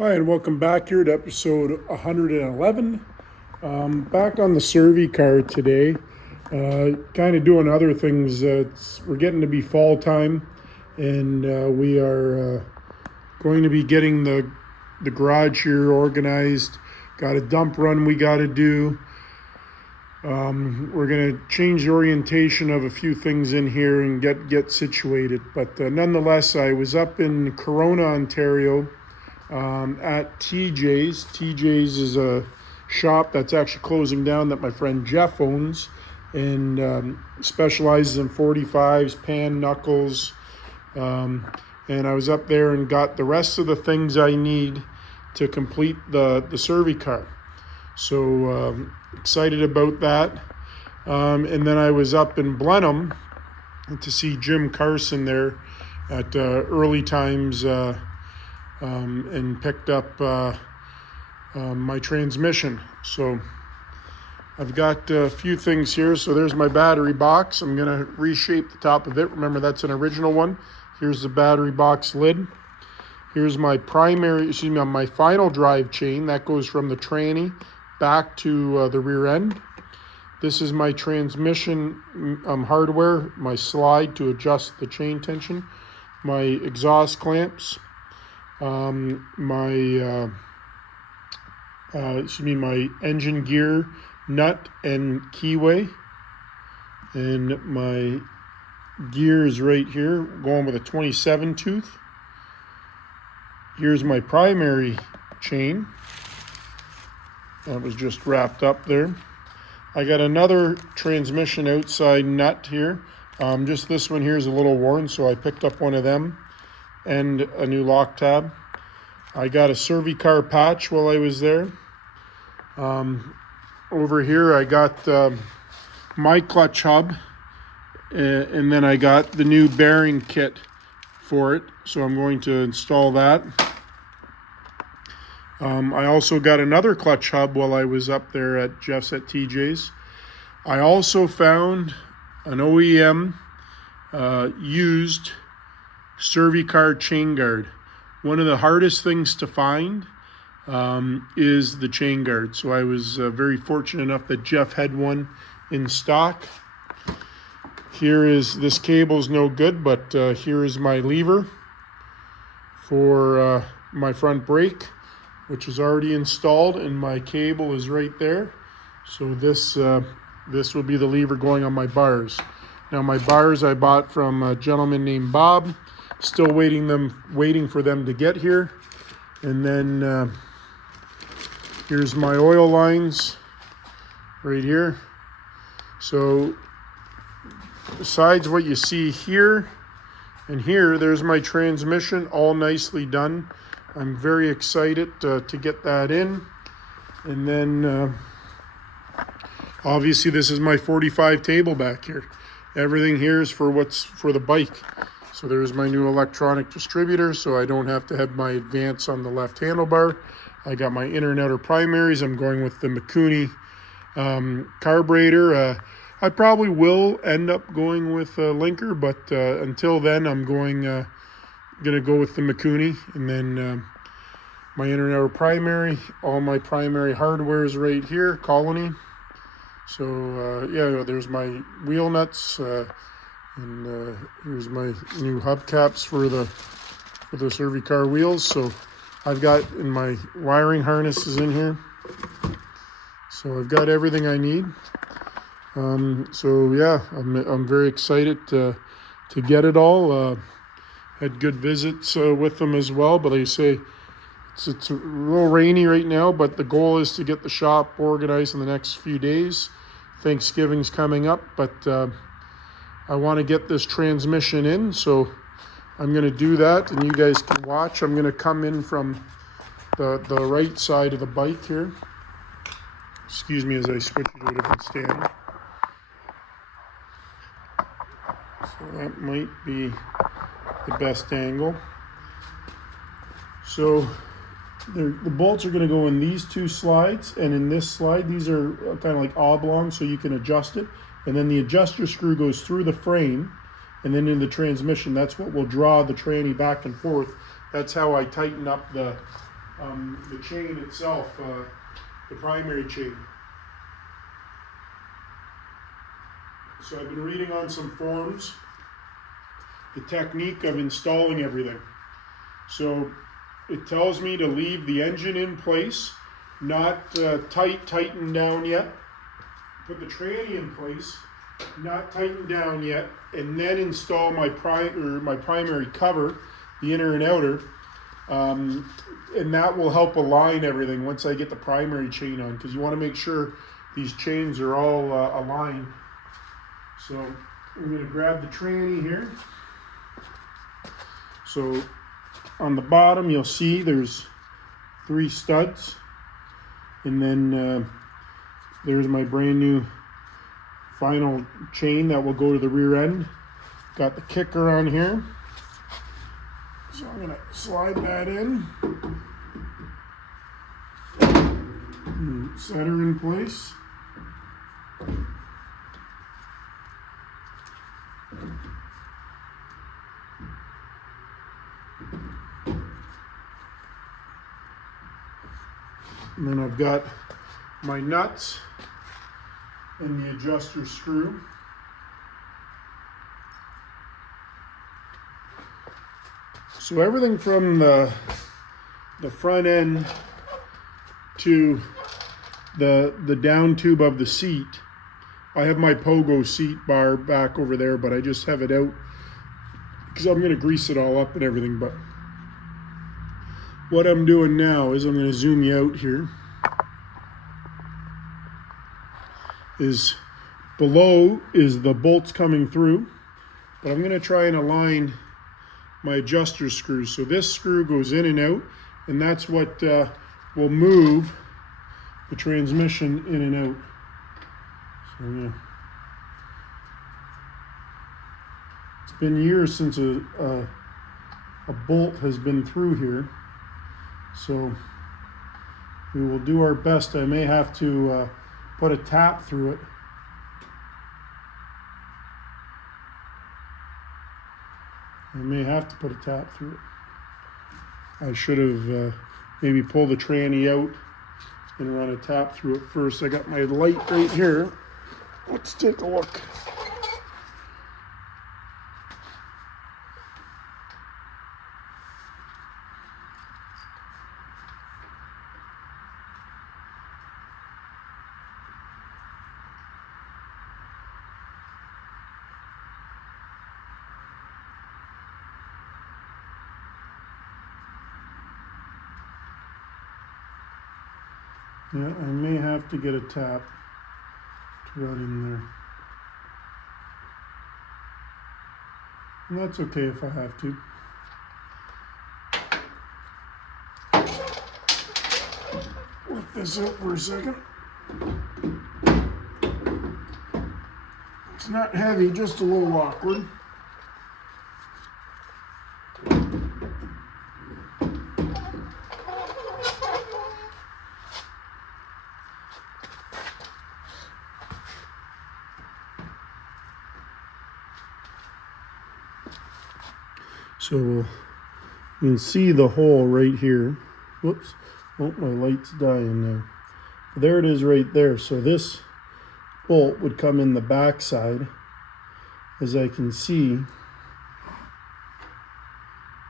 Hi, and welcome back here to episode 111. Back on the servi-car today, kind of doing other things. We're getting to be fall time, and we are going to be getting the garage here organized. Got a dump run we got to do. We're going to change the orientation of a few things in here and get situated. But nonetheless, I was up in Corona, Ontario, at TJ's. TJ's is a shop that's actually closing down that my friend Jeff owns, and specializes in 45s, pan knuckles. And I was up there and got the rest of the things I need to complete the servi-car. So excited about that. And then I was up in Blenheim to see Jim Carson there at early times, and picked up my transmission. So I've got a few things here. So there's my battery box. I'm going to reshape the top of it. Remember, that's an original one. Here's the battery box lid. Here's my my final drive chain. That goes from the tranny back to the rear end. This is my transmission hardware, my slide to adjust the chain tension, my exhaust clamps, my engine gear nut and keyway, and my gears right here, going with a 27 tooth. Here's my primary chain that was just wrapped up there. I got another transmission outside nut here. Just this one here is a little worn, so I picked up one of them and a new lock tab. I got a servi-car patch while I was there. Over here I got my clutch hub, and then I got the new bearing kit for it, so I'm going to install that. I also got another clutch hub while I was up there at Jeff's at TJ's. I also found an OEM used servi-car chain guard. One of the hardest things to find is the chain guard. So I was very fortunate enough that Jeff had one in stock. This cable's no good, but here is my lever for my front brake, which is already installed, and my cable is right there. So this will be the lever going on my bars. Now my bars I bought from a gentleman named Bob. Still waiting for them to get here. And then here's my oil lines right here. So besides what you see here and here, there's my transmission all nicely done. I'm very excited to get that in. And then obviously this is my 45 table back here. Everything here is for what's for the bike. So there's my new electronic distributor, so I don't have to have my advance on the left handlebar. I got my inner and outer primaries. I'm going with the Mikuni carburetor. I probably will end up going with a linker, but until then I'm gonna go with the Mikuni. And then my inner and outer primary, all my primary hardware is right here, Colony. So yeah, there's my wheel nuts, and here's my new hubcaps for the servi-car wheels. So I've got in my wiring harnesses in here. So I've got everything I need. So yeah, I'm very excited to get it all. Had good visits with them as well, but like I say, it's a little rainy right now, but the goal is to get the shop organized in the next few days. Thanksgiving's coming up, but I want to get this transmission in, so I'm going to do that, and you guys can watch. I'm going to come in from the right side of the bike here. Excuse me as I switch to a different stand. So that might be the best angle. So the bolts are going to go in these two slides, and in this slide, these are kind of like oblong, so you can adjust it. And then the adjuster screw goes through the frame and then in the transmission. That's what will draw the tranny back and forth. That's how I tighten up the the chain itself, the primary chain. So I've been reading on some forums the technique of installing everything. So it tells me to leave the engine in place, not tightened down yet. Put the tranny in place, not tightened down yet, and then install my primary cover, the inner and outer, and that will help align everything once I get the primary chain on, because you want to make sure these chains are all aligned. So I'm going to grab the tranny here. So on the bottom you'll see there's 3 studs, and then there's my brand new final chain that will go to the rear end. Got the kicker on here, so I'm going to slide that in and set her in place. And then I've got my nuts and the adjuster screw. So everything from the front end to the down tube of the seat, I have my pogo seat bar back over there, but I just have it out because I'm going to grease it all up and everything. But what I'm doing now is I'm going to zoom you out here. Is below is the bolts coming through, but I'm going to try and align my adjuster screws. So this screw goes in and out, and that's what will move the transmission in and out. So yeah, it's been years since a bolt has been through here, so we will do our best. I may have to put a tap through it. I may have to put a tap through it. I should have maybe pulled the tranny out and run a tap through it first. I got my light right here. Let's take a look. Yeah, I may have to get a tap to run in there. And that's okay if I have to. Lift this up for a second. It's not heavy, just a little awkward. So you can see the hole right here. Whoops, oh, my light's dying now. There it is right there. So this bolt would come in the back side. As I can see,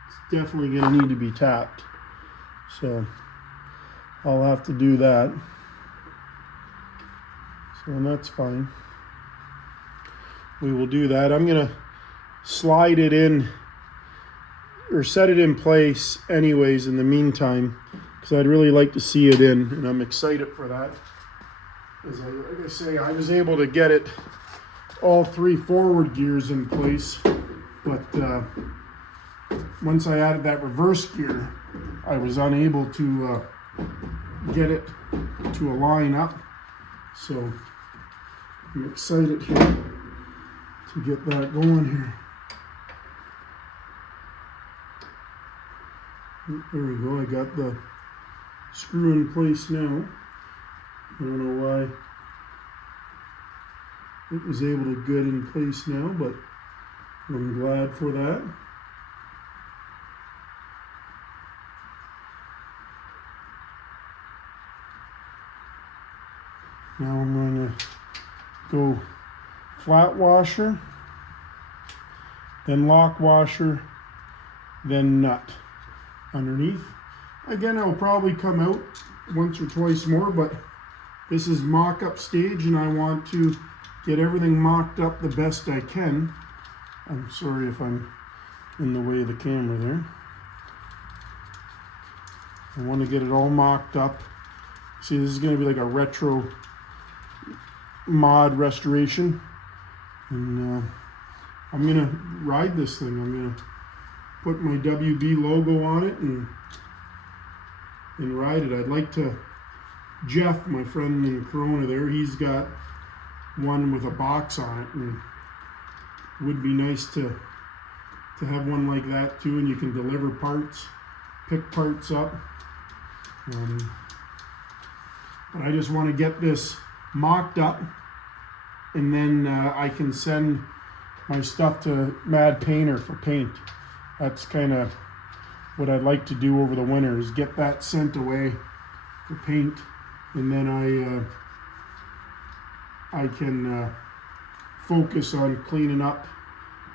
it's definitely going to need to be tapped. So I'll have to do that. So that's fine. We will do that. I'm going to slide it in, or set it in place anyways in the meantime, because I'd really like to see it in, and I'm excited for that. Like I say, I was able to get it all 3 forward gears in place, but once I added that reverse gear, I was unable to get it to align up. So I'm excited here to get that going here. There we go, I got the screw in place now. I don't know why it was able to get in place now, but I'm glad for that. Now I'm going to go flat washer, then lock washer, then nut underneath. Again, it'll probably come out once or twice more, but this is mock-up stage and I want to get everything mocked up the best I can. I'm sorry if I'm in the way of the camera there. I want to get it all mocked up. See, this is going to be like a retro mod restoration. And I'm going to ride this thing. I'm going to put my WB logo on it and ride it. I'd like to, Jeff, my friend in Corona there, he's got one with a box on it, and it would be nice to have one like that too, and you can deliver parts, pick parts up. But I just want to get this mocked up, and then I can send my stuff to Mad Painter for paint. That's kind of what I'd like to do over the winter, is get that sent away for paint, and then I can focus on cleaning up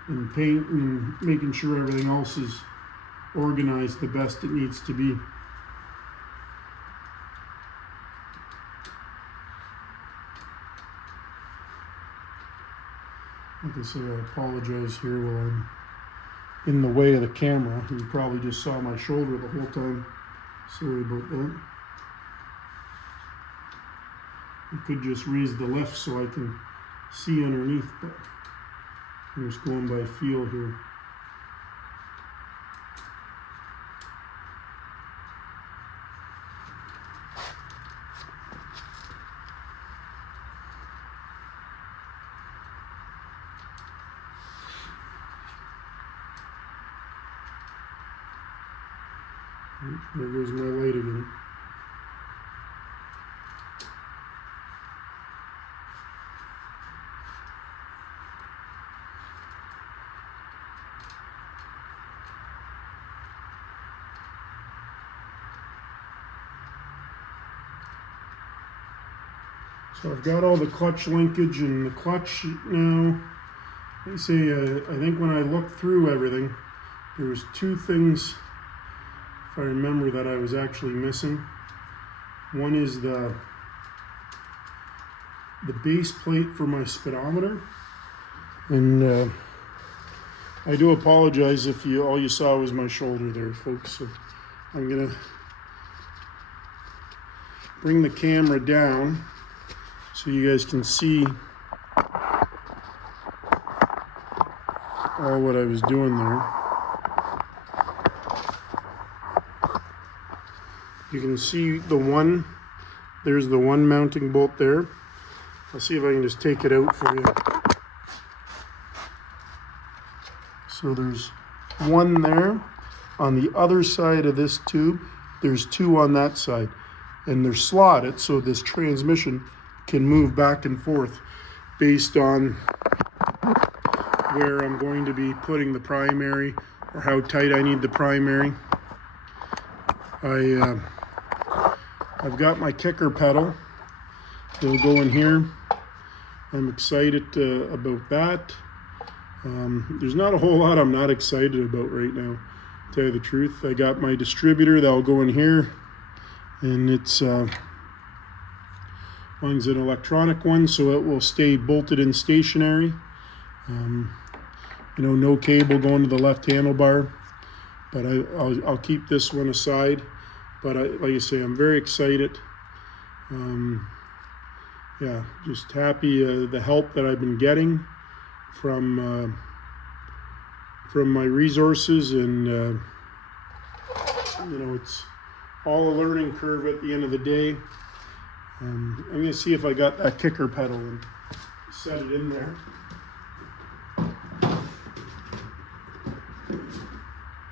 and paint and making sure everything else is organized the best it needs to be. Like I say, I apologize here while I'm in the way of the camera. You probably just saw my shoulder the whole time. Sorry about that. You could just raise the lift so I can see underneath, but I'm just going by feel here. There goes my light again. So I've got all the clutch linkage and the clutch now. They say, I think when I looked through everything, there was two things, if I remember, that I was actually missing. One is the base plate for my speedometer, and I do apologize if all you saw was my shoulder there, folks. So I'm gonna bring the camera down so you guys can see all what I was doing there. You can see there's the one mounting bolt there. I'll see if I can just take it out for you. So there's one there. On the other side of this tube, there's two on that side. And they're slotted so this transmission can move back and forth based on where I'm going to be putting the primary or how tight I need the primary. I've got my kicker pedal. It'll go in here. I'm excited about that. There's not a whole lot I'm not excited about right now, to tell you the truth. I got my distributor that'll go in here, and it's mine's an electronic one, so it will stay bolted in stationary. You know, no cable going to the left handlebar, but I'll keep this one aside. But like I say, I'm very excited. Yeah, just happy the help that I've been getting from my resources, and you know, it's all a learning curve at the end of the day. I'm going to see if I got that kicker pedal and set it in there.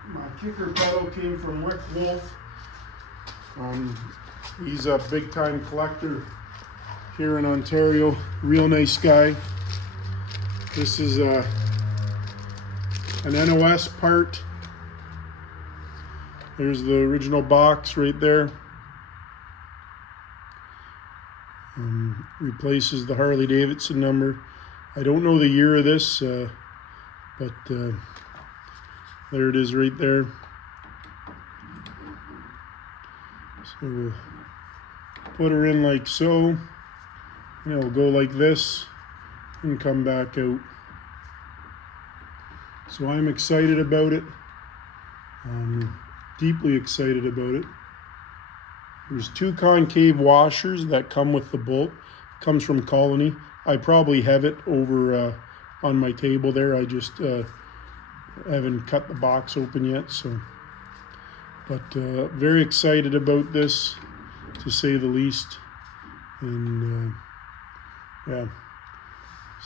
My kicker pedal came from Rick Wolf. He's a big-time collector here in Ontario. Real nice guy. This is an NOS part. There's the original box right there. Replaces the Harley Davidson number. I don't know the year of this, but there it is right there. So we'll put her in like so. We'll go like this and come back out. So I'm excited about it. Deeply excited about it. There's 2 concave washers that come with the bolt. Comes from Colony. I probably have it over on my table there. I just haven't cut the box open yet. So, but very excited about this, to say the least. And yeah.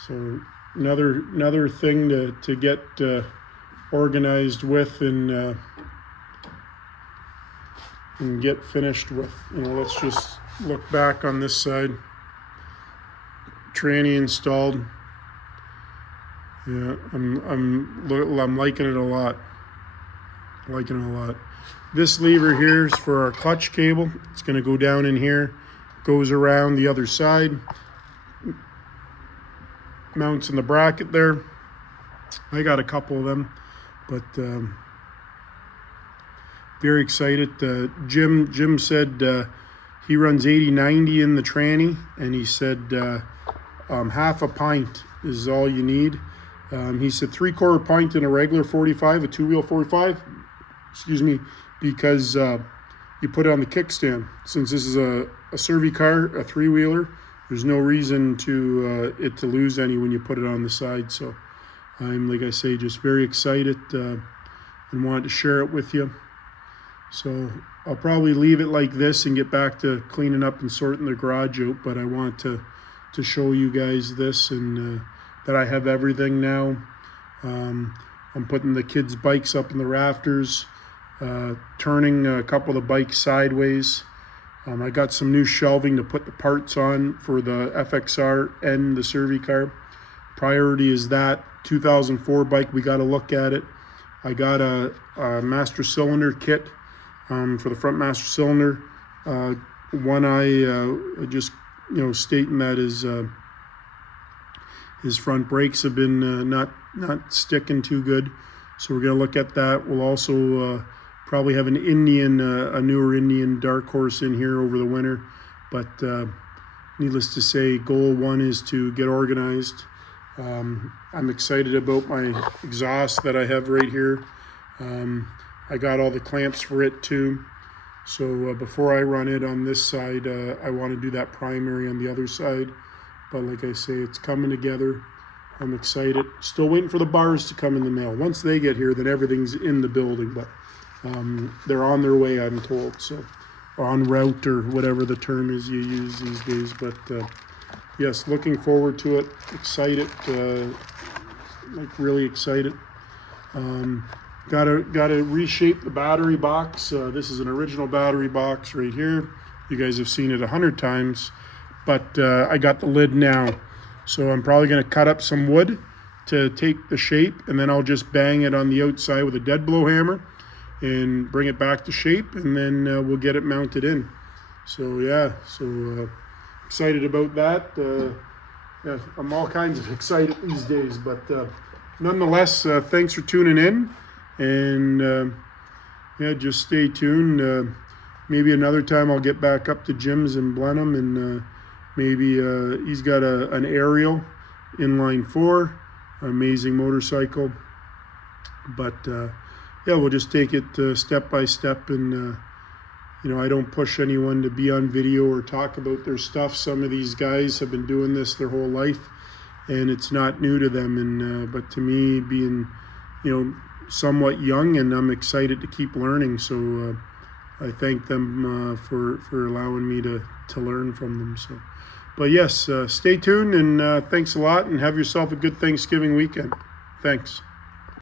So another thing to get organized with and get finished with. Let's just look back on this side. Tranny installed. Yeah, I'm liking it a lot. This lever here is for our clutch cable. It's going to go down in here, goes around the other side, mounts in the bracket there. I got a couple of them, but very excited. Jim said he runs 80-90 in the tranny, and he said half a pint is all you need. He said 3/4 pint in a regular 45, a 2-wheel 45, because you put it on the kickstand. Since this is a servi-car, a 3-wheeler, there's no reason to it to lose any when you put it on the side. So I'm, like I say, just very excited and wanted to share it with you. So I'll probably leave it like this and get back to cleaning up and sorting the garage out, but I want to show you guys this, and that I have everything now. I'm putting the kids' bikes up in the rafters, turning a couple of the bikes sideways. I got some new shelving to put the parts on for the FXR and the servi-car. Priority is that 2004 bike. We got to look at it. I got a master cylinder kit for the front master cylinder. One eye just stating that his front brakes have been not sticking too good, so we're gonna look at that. We'll also probably have an Indian, a newer Indian dark horse in here over the winter, but needless to say, goal 1 is to get organized. I'm excited about my exhaust that I have right here. I got all the clamps for it too. So before I run it on this side, I want to do that primary on the other side. But like I say, it's coming together. I'm excited. Still waiting for the bars to come in the mail. Once they get here, then everything's in the building. But they're on their way, I'm told. So, or en route, or whatever the term is you use these days. But yes, looking forward to it. Excited, like really excited. Got to reshape the battery box. This is an original battery box right here. You guys have seen it 100 times, but I got the lid now. So I'm probably going to cut up some wood to take the shape, and then I'll just bang it on the outside with a dead blow hammer and bring it back to shape, and then we'll get it mounted in. So yeah, excited about that. Yeah, I'm all kinds of excited these days, but nonetheless, thanks for tuning in. And yeah, just stay tuned. Maybe another time I'll get back up to Jim's in Blenheim, and maybe he's got an aerial inline 4, amazing motorcycle. But yeah, we'll just take it step by step, and I don't push anyone to be on video or talk about their stuff. Some of these guys have been doing this their whole life, and it's not new to them. And but to me, being somewhat young, and I'm excited to keep learning. So I thank them for allowing me to learn from them. So, but yes, stay tuned, and thanks a lot, and have yourself a good Thanksgiving weekend. Thanks.